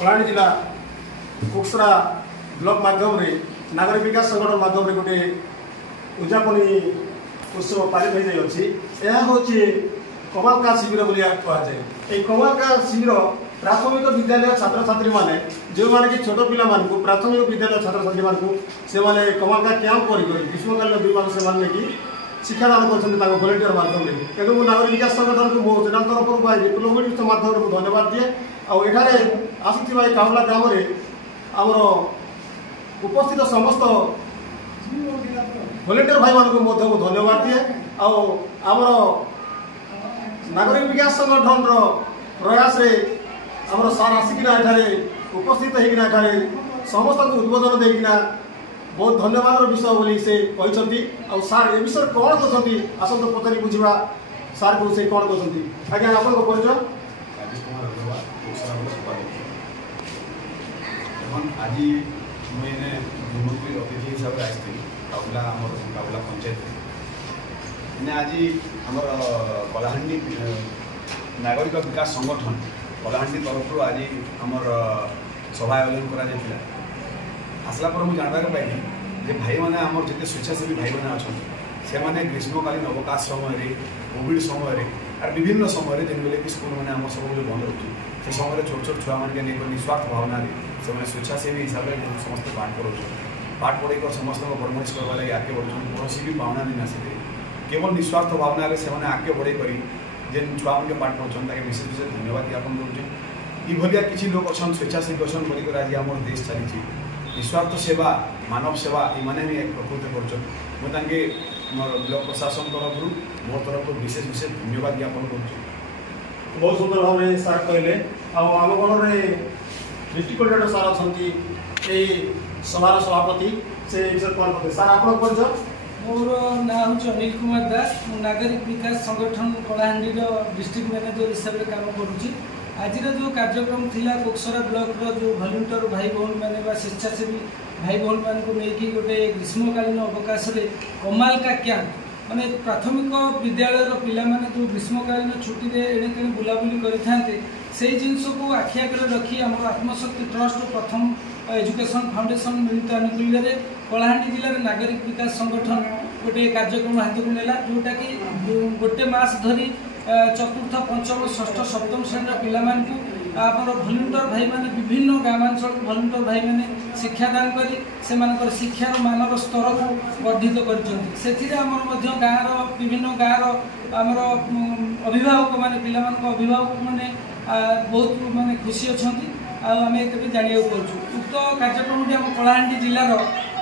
कलाहांडी जिला कुक्सरा ब्लॉक माध्यम नागरिक विकास संगठन माध्यम गोटे उद्यापनी उत्सव पालित हो कमालका शिविर बोली कहुए। ये कमालका शिविर प्राथमिक विद्यालय छात्र छात्री मैंने जो मैंने कि छोट पिला प्राथमिक विद्यालय छात्र छात्री मानू से कमालका कैंप कर ग्रीष्मकालीन 2 मास से शिक्षादान कर भलेंटियर माध्यम तेणु मुझे नागरिक विकास संगठन को मो जिला तरफ विपुल माध्यम धन्यवाद दिए। आठारे आसुवा काहुला ग्राम आमर उपस्थित समस्त भलेंटियर भाई मानक धन्यवाद दिए। आमर नागरिक विकास संगठन प्रयास आमर सार आसिकिना एठारे उपस्थित होकर समस्त को उद्बोधन देकिना बहुत धन्यवाद विषय बोली से कहते। आ सार ए विषय कौन कहते आसत पचारि बुझा सार को से कौन कहते आज्ञा आप परिचय। आज मैंने मुख्यमंत्री अतिथि हिसाब से आसती काबुला काबुला पंचायत आज आमर कलाहांडी नागरिक विकास संगठन कलाहांडी तरफ आज आमर सभा आयोजन कर आसला पर मुझे जानवाक पाइली जे भाई मैंने आमर जिते स्वेच्छासेवी भाई मैंने अच्छा से मैंने ग्रीष्मकालीन अवकाश समय कोविड समय और विभिन्न समय जिन बेले कि स्कूल मैंने आम सब बंद रोचे से समय छोट छोट छुआ मान निस्वार्थ भावना से स्वेच्छासेवी हिसाब से समस्त पाठ पढ़ाऊँ पाठ पढ़े समस्त बड़मश करवा लगे आगे बढ़ुन कौन भी पावना दिन आसे केवल निस्वार्थ भावना से आगे बढ़े कर जेन छुआ मान पाठ पढ़ुन विशेष विशेष धन्यवाद ज्ञापन करुचे। ये किसी लोग अच्छा स्वेच्छासेवी अच्छा बोलिक आज आम देश चली निस्वार्थ सेवा मानव सेवा ये भी एक प्रकृति कर मोर ब्लॉक प्रशासन तरफ मो तरफ विशेष विशेष धन्यवाद ज्ञापन कर। बहुत सुंदर भाव में सार कहले आम गण डिस्ट्रिक्ट कोऑर्डिनेटर सार अच्छा सभार सभापति से विषय कौन कहते सार आप परिचय। मोर ना हूँ अनिल कुमार दास नागरिक विकास संगठन कलाहांडी डिस्ट्रिक्ट मैनेजर हिसाब से काम करुँची। आज जो कार्यक्रम थिला कुक्सरा ब्लॉक जो भलेंटियर भाई भौणी मैंने स्वेच्छासेवी भाई भौणी मान को लेकिन गोटे ग्रीष्मकालीन अवकाश कमाल का कैंप माने प्राथमिक विद्यालय पिला माने जो ग्रीष्मकालीन छुट्टी एणे बुलाबुली करते से जिनस को आखि आगे रखी आम आत्मशक्ति ट्रस्ट प्रथम एजुकेशन फाउंडेशन मिलित आनुकूल्य कलाहांडी जिले में नागरिक विकास संगठन गोटे कार्यक्रम हाथ को नेला जोटा कि गोटे मास धरी चतुर्थ पंचम षष्ठ सप्तम श्रेणी पिला आमर भलेंटियर भाई मैंने विभिन्न ग्रामांचल भलेंटियर भाई मैंने शिक्षादान कर शिक्षार मानव स्तर को वर्धित कर गाँव विभिन्न गाँव आमर अभिभावक माने पिला अभिभावक माने बहुत माने खुशी अच्छा आम ये जाना पार्छु उक्त कार्यक्रम आम कलाहांडी जिलार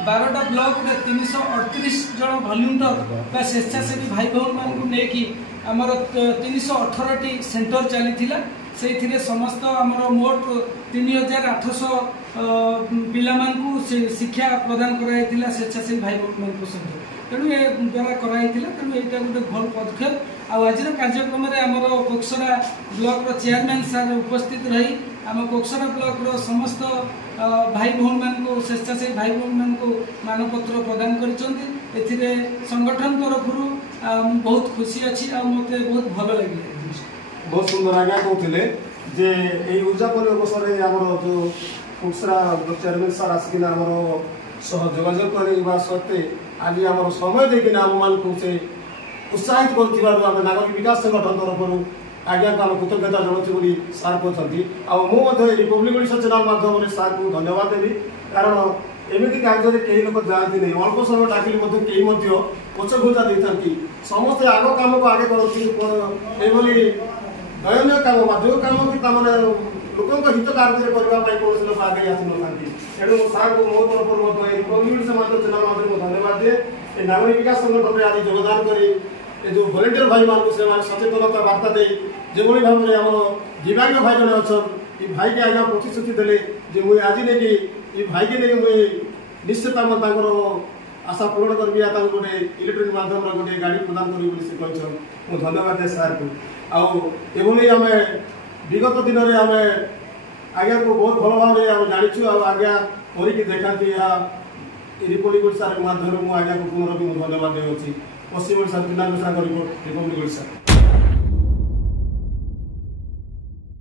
12टा ब्लॉक में 338 जन भलेंटियर स्वेच्छासेवी भाई भौणी मान लेकिन आमर 318टी सेंटर चली से समस्त आमर मोट 3800 पिला शिक्षा प्रदान कराइला स्वेच्छासेवी भाई भौणी सहित तेणु ए द्वारा कराई तेणु यहाँ गोटे भल पदक्षेप। आज कार्यक्रम में आमर कुक्सरा ब्लॉक चेयरमैन सार उपस्थित रही आम कुक्सरा ब्लॉक समस्त भाई भौणी मान स्वेच्छासेवी भाई भौणी मान मानपत्र प्रदान कर संगठन तरफ बहुत खुशी अच्छी मत बहुत भल लगे। बहुत सुंदर आज्ञा कहते जे ये उद्यापन अवसर आमर जो कुक्सरा चेयरमैन सार आसिकिना आमर सह जोगाजोग करने सत्वे आज आम समय देकिना आम मान से उत्साहित कर नागरिक विकास संगठन तरफ आज्ञा को आम कृतज्ञता जनाऊँ सार कहते। मुझे रिपब्लिक ओडिशा चैनल माध्यम सार को धन्यवाद देवी कारण एमती कार्य कई लोग जाती नहीं अल्प समय डाकिली कई पछघुंचा देती समस्ते आग कम को आगे करती दयनीय काम जो कम कि लोक हित कार्य करने कौन लोग आगे आसी ना तेणु सार को मो तरफ रिपब्लिक चैनल माध्यम धन्यवाद दिए। नागरिक विकास संगठन में आज योगदान कर जो भलेंटियर भाई मान से सचेतनता वार्ता दे जो भाव में आम दिव्यांग भाई जन अच्छा ये भाई के आज्ञा प्रतिश्रुति देले मुझे आज नहीं कि भाई के नहीं मुझे निश्चित आशा पूरण करी गोटे इलेक्ट्रोनिक माध्यम गोटे गाड़ी प्रदान कर धन्यवाद दे सार को। आम विगत दिन में आम आज्ञा को बहुत भल भाव में जाचु आज्ञा करके देखाती रिपोर्टिंग ओडिशा माध्यम आज्ञा को पुनः धन्यवाद देती। पश्चिम ओडिशा रिपोर्ट रिपब्लिक ओडिशा।